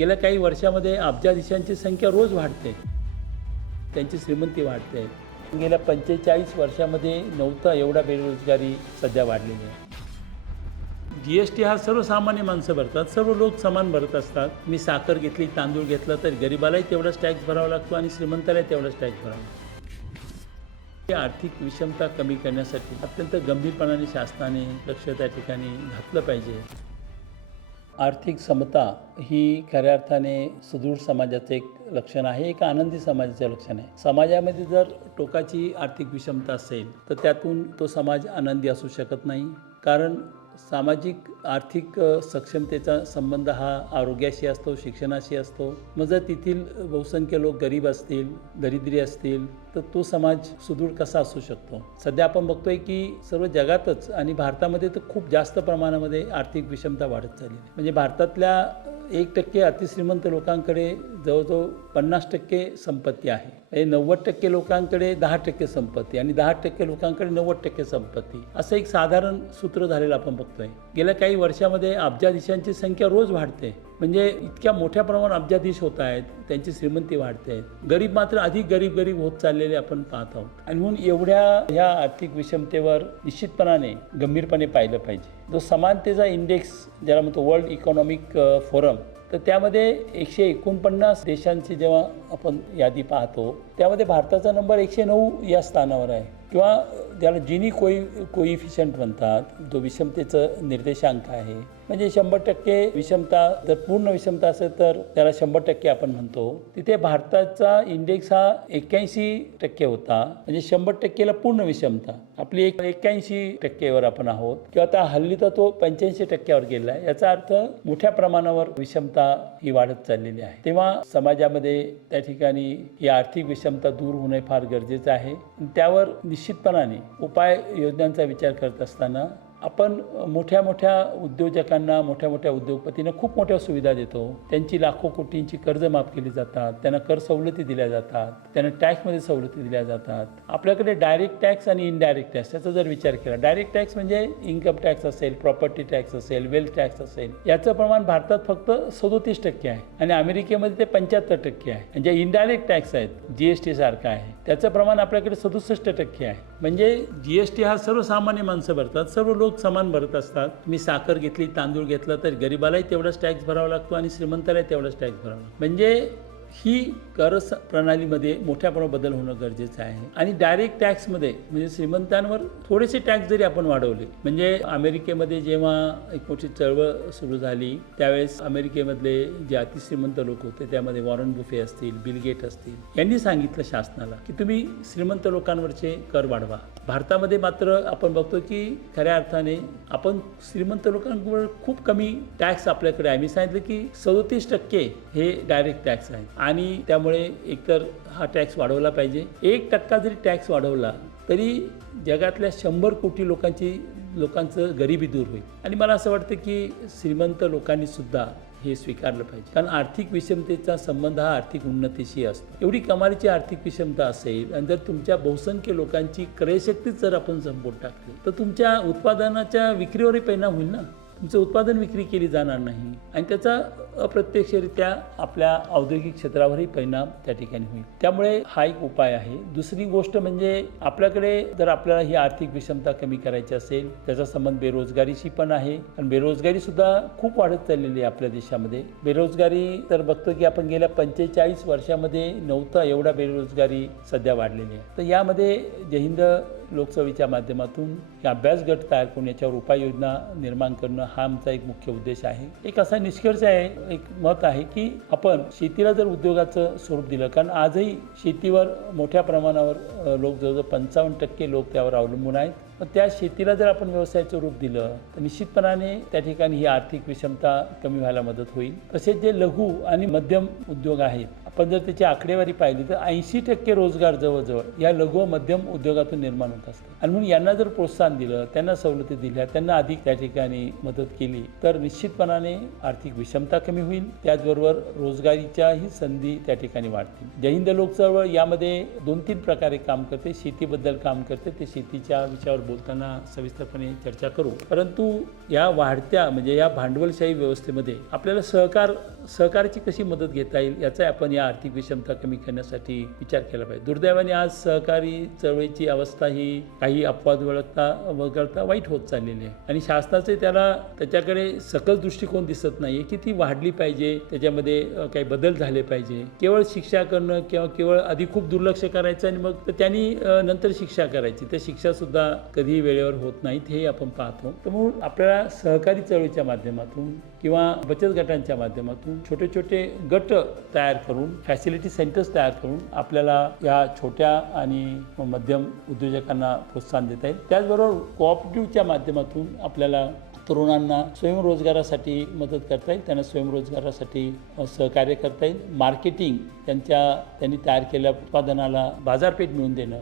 गेल्या काही वर्षामध्ये अब्जाधीशांची संख्या रोज वाढते, त्यांची श्रीमंती वाढते. गेल्या 45 वर्षामध्ये नव्हता एवढा बेरोजगारी सध्या वाढलेली आहे. GST हा सर्वसामान्य माणसं भरतात, सर्व लोक समान भरत असतात. मी साखर घेतली, तांदूळ घेतला तर गरिबालाही तेवढाच टॅक्स भरावा लागतो आणि श्रीमंतालाही तेवढाच टॅक्स भरावा लागतो. आर्थिक विषमता कमी करण्यासाठी अत्यंत गंभीरपणाने शासनाने लक्ष त्या ठिकाणी घातलं पाहिजे. आर्थिक समता ही खऱ्या अर्थाने सुदृढ समाजाचं एक लक्षण आहे, एक आनंदी समाजाचं लक्षण आहे. समाजामध्ये जर टोकाची आर्थिक विषमता असेल तर त्यातून तो समाज आनंदी असू शकत नाही. कारण सामाजिक आर्थिक सक्षमतेचा संबंध हा आरोग्याशी असतो, शिक्षणाशी असतो. मग जर तेथील बहुसंख्य लोक गरीब असतील, दरिद्री असतील तर तो समाज सुदृढ कसा असू शकतो. सध्या आपण बघतोय की सर्व जगातच आणि भारतामध्ये तर खूप जास्त प्रमाणामध्ये आर्थिक विषमता वाढत चालली आहे. म्हणजे भारतातल्या 1% अतिश्रीमंत लोकांकडे जवळजवळ 50% संपत्ती आहे. 90% लोकांकडे 10% संपत्ती आणि 10% लोकांकडे 90% संपत्ती, असं एक साधारण सूत्र झालेलं आपण बघतोय. गेल्या काही वर्षामध्ये अब्जाधीशांची संख्या रोज वाढते. म्हणजे इतक्या मोठ्या प्रमाणात अब्जाधीश होत आहेत, त्यांची श्रीमंती वाढते आहे. गरीब मात्र अधिक गरीब होत चाललेले आपण पाहत आहोत. आणि म्हणून एवढ्या ह्या आर्थिक विषमतेवर निश्चितपणाने गंभीरपणे पाहिलं पाहिजे. जो समानतेचा इंडेक्स ज्याला म्हणतो वर्ल्ड इकॉनॉमिक फोरम, तर त्यामध्ये 149 देशांची जेव्हा आपण यादी पाहतो त्यामध्ये भारताचा नंबर 109 या स्थानावर आहे. किंवा ज्याला जिनी कोइफिशियंट म्हणतात, जो विषमतेचं निर्देशांक आहे. म्हणजे 100% विषमता, जर पूर्ण विषमता असेल तर त्याला 100% आपण म्हणतो. तिथे भारताचा इंडेक्स हा 81% होता. म्हणजे 100%ला पूर्ण विषमता. आपली 81% आपण आहोत. किंवा आता हल्ली तर तो 85% गेला आहे. याचा अर्थ मोठ्या प्रमाणावर विषमता ही वाढत चाललेली आहे. तेव्हा समाजामध्ये त्या ठिकाणी ही आर्थिक विषमता दूर होणे फार गरजेचं आहे. त्यावर निश्चितपणाने उपाय योजनांचा विचार करत असताना आपण मोठ्या मोठ्या उद्योजकांना, मोठ्या मोठ्या उद्योगपतींना खूप मोठ्या सुविधा देतो. त्यांची लाखो कोटींची कर्ज माफ केली जातात, त्यांना कर सवलती दिल्या जातात, त्यांना टॅक्समध्ये सवलती दिल्या जातात. आपल्याकडे डायरेक्ट टॅक्स आणि इनडायरेक्ट टॅक्स याचा जर विचार केला, डायरेक्ट टॅक्स म्हणजे इन्कम टॅक्स असेल, प्रॉपर्टी टॅक्स असेल, वेल्थ टॅक्स असेल, याचं प्रमाण भारतात फक्त 37% आहे आणि अमेरिकेमध्ये ते 75% आहे. म्हणजे इनडायरेक्ट टॅक्स आहेत, GST सारखा आहे, त्याचं प्रमाण आपल्याकडे 67% आहे. म्हणजे GST हा सर्वसामान्य माणसं भरतात, सर्व लोक समान भरत असतात. मी साखर घेतली, तांदूळ घेतला तर गरिबालाही तेवढाच टॅक्स भरावा लागतो आणि श्रीमंतालाही तेवढाच टॅक्स भरावा लागतो. म्हणजे ही कर प्रणालीमध्ये मोठ्या प्रमाणात बदल होणं गरजेचं आहे. आणि डायरेक्ट टॅक्समध्ये म्हणजे श्रीमंतांवर थोडेसे टॅक्स जरी आपण वाढवले, म्हणजे अमेरिकेमध्ये जेव्हा एक मोठी चळवळ सुरू झाली त्यावेळेस अमेरिकेमधले जे अतिश्रीमंत लोक होते, त्यामध्ये वॉरन बुफे असतील, बिल गेट असतील, यांनी सांगितलं शासनाला की तुम्ही श्रीमंत लोकांवरचे कर वाढवा. भारतामध्ये मात्र आपण बघतो की खऱ्या अर्थाने आपण श्रीमंत लोकांवर खूप कमी टॅक्स आपल्याकडे आहे. मी सांगितलं की 37% हे डायरेक्ट टॅक्स आहे आणि त्यामुळे एकतर हा टॅक्स वाढवला पाहिजे. 1% जरी टॅक्स वाढवला तरी जगातल्या 100 कोटी लोकांचं गरिबी दूर होईल. आणि मला असं वाटतं की श्रीमंत लोकांनी सुद्धा हे स्वीकारलं पाहिजे. कारण आर्थिक विषमतेचा संबंध हा आर्थिक उन्नतीशी असतो. एवढी कमालीची आर्थिक विषमता असेल आणि जर तुमच्या बहुसंख्य लोकांची क्रयशक्तीच जर आपण संपवून टाकली तर तुमच्या उत्पादनाच्या विक्रीवरही परिणाम होईल ना. तुमचं उत्पादन विक्री केली जाणार नाही आणि त्याचा अप्रत्यक्षरित्या आपल्या औद्योगिक क्षेत्रावरही परिणाम त्या ठिकाणी होईल. त्यामुळे हा एक उपाय आहे. दुसरी गोष्ट म्हणजे आपल्याकडे जर आपल्याला ही आर्थिक विषमता कमी करायची असेल, त्याचा संबंध बेरोजगारीशी पण आहे. आणि बेरोजगारी सुद्धा खूप वाढत चाललेली आहे आपल्या देशामध्ये. बेरोजगारी तर बघतो की आपण गेल्या 45 वर्षामध्ये नव्हता एवढा बेरोजगारी सध्या वाढलेली आहे. तर यामध्ये जय हिंद लोकसभेच्या माध्यमातून हे अभ्यास गट तयार करून याच्यावर उपाययोजना निर्माण करणं हा आमचा एक मुख्य उद्देश आहे. एक असा निष्कर्ष आहे, एक मत आहे की आपण शेतीला जर उद्योगाचं स्वरूप दिलं, कारण आजही शेतीवर मोठ्या प्रमाणावर लोक, जवळजवळ 55% लोक त्यावर अवलंबून आहेत. पण त्या शेतीला जर आपण व्यवसायाचं रूप दिलं तर निश्चितपणाने त्या ठिकाणी ही आर्थिक विषमता कमी व्हायला मदत होईल. तसेच जे लघु आणि मध्यम उद्योग आहेत, आपण जर त्याची आकडेवारी पाहिली तर 80% रोजगार जवळजवळ या लघु व मध्यम उद्योगातून निर्माण होत असतात. आणि म्हणून यांना जर प्रोत्साहन दिलं, त्यांना सवलती दिल्या, त्यांना अधिक त्या ठिकाणी मदत केली तर निश्चितपणाने आर्थिक विषमता कमी होईल. त्याचबरोबर रोजगारीच्याही संधी त्या ठिकाणी वाढतील. जय हिंद लोक चळवळ यामध्ये 2-3 प्रकारे काम करते. शेतीबद्दल काम करते, ते शेतीच्या विषयावर बोलताना सविस्तरपणे चर्चा करू. परंतु या वाढत्या म्हणजे या भांडवलशाही व्यवस्थेमध्ये आपल्याला सहकार सहकार्याची कशी मदत घेता येईल याचा आपण या आर्थिक विषमता कमी करण्यासाठी विचार केला पाहिजे. दुर्दैवाने आज सहकारी चळवळीची अवस्था ही काही अपवाद वगळता वाईट होत चाललेली आहे आणि शासनाचे त्याच्याकडे सकल दृष्टिकोन दिसत नाही की ती वाढली पाहिजे, त्याच्यामध्ये काही बदल झाले पाहिजे. केवळ शिक्षा करणं किंवा केवळ आधी खूप दुर्लक्ष करायचं आणि मग त्यांनी नंतर शिक्षा करायची, त्या शिक्षा सुद्धा कधीही वेळेवर होत नाहीत हे आपण पाहतो. त्यामुळे आपल्याला सहकारी चळवळीच्या माध्यमातून किंवा बचत गटांच्या माध्यमातून छोटे छोटे गट तयार करून, फॅसिलिटी सेंटर्स तयार करून आपल्याला या छोट्या आणि मध्यम उद्योजकांना प्रोत्साहन देता येईल. त्याचबरोबर कोऑपरेटिव्हच्या माध्यमातून आपल्याला तरुणांना स्वयंरोजगारासाठी मदत करता येईल, त्यांना स्वयंरोजगारासाठी सहकार्य करता येईल. मार्केटिंग, त्यांनी तयार केलेल्या उत्पादनाला बाजारपेठ मिळवून देणं,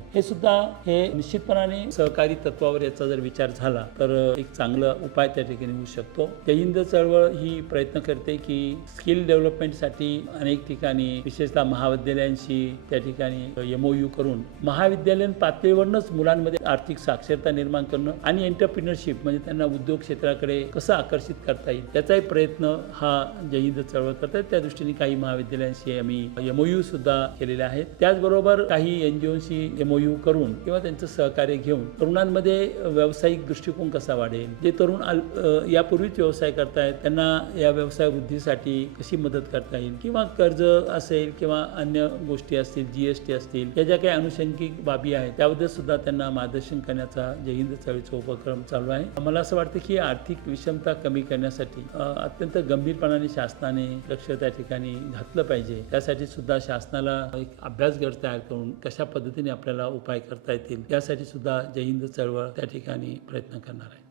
हे निश्चितपणाने सहकारी तत्वावर याचा जर विचार झाला तर एक चांगला उपाय त्या ठिकाणी होऊ शकतो. जय हिंद चळवळ ही प्रयत्न करते की स्किल डेव्हलपमेंटसाठी अनेक ठिकाणी, विशेषतः महाविद्यालयांशी त्या ठिकाणी MOU करून महाविद्यालयीन पातळीवरच मुलांमध्ये आर्थिक साक्षरता निर्माण करणं आणि एंटरप्रिनरशिप म्हणजे त्यांना उद्योग क्षेत्राकडे कसं आकर्षित करता येईल त्याचाही प्रयत्न हा जय हिंद चळवळ करतात. त्या दृष्टीने काही महाविद्यालयांशी आम्ही MOU सुद्धा केलेले आहेत. त्याचबरोबर काही NGOशी MOU करून किंवा त्यांचं सहकार्य घेऊन तरुणांमध्ये व्यावसायिक दृष्टिकोन कसा वाढेल, जे तरुण यापूर्वीच व्यवसाय करतायत त्यांना या व्यवसाय वृद्धीसाठी कशी मदत करता येईल, किंवा कर्ज असेल किंवा अन्य गोष्टी असतील, GST असतील, या ज्या काही अनुषंगिक बाबी आहेत त्याबद्दल सुद्धा त्यांना मार्गदर्शन करण्याचा जय हिंद चळवळीचा उपक्रम चालू आहे. मला असं वाटतं की आर्थिक विषमता कमी करण्यासाठी अत्यंत गंभीरपणाने शासनाने लक्ष त्या ठिकाणी घातलं पाहिजे. त्यासाठी सुद्धा शासनाला एक अभ्यास गट तयार करून कशा पद्धतीने आपल्याला उपाय करता येतील यासाठी सुद्धा जय हिंद चळवळ त्या ठिकाणी प्रयत्न करणार आहे.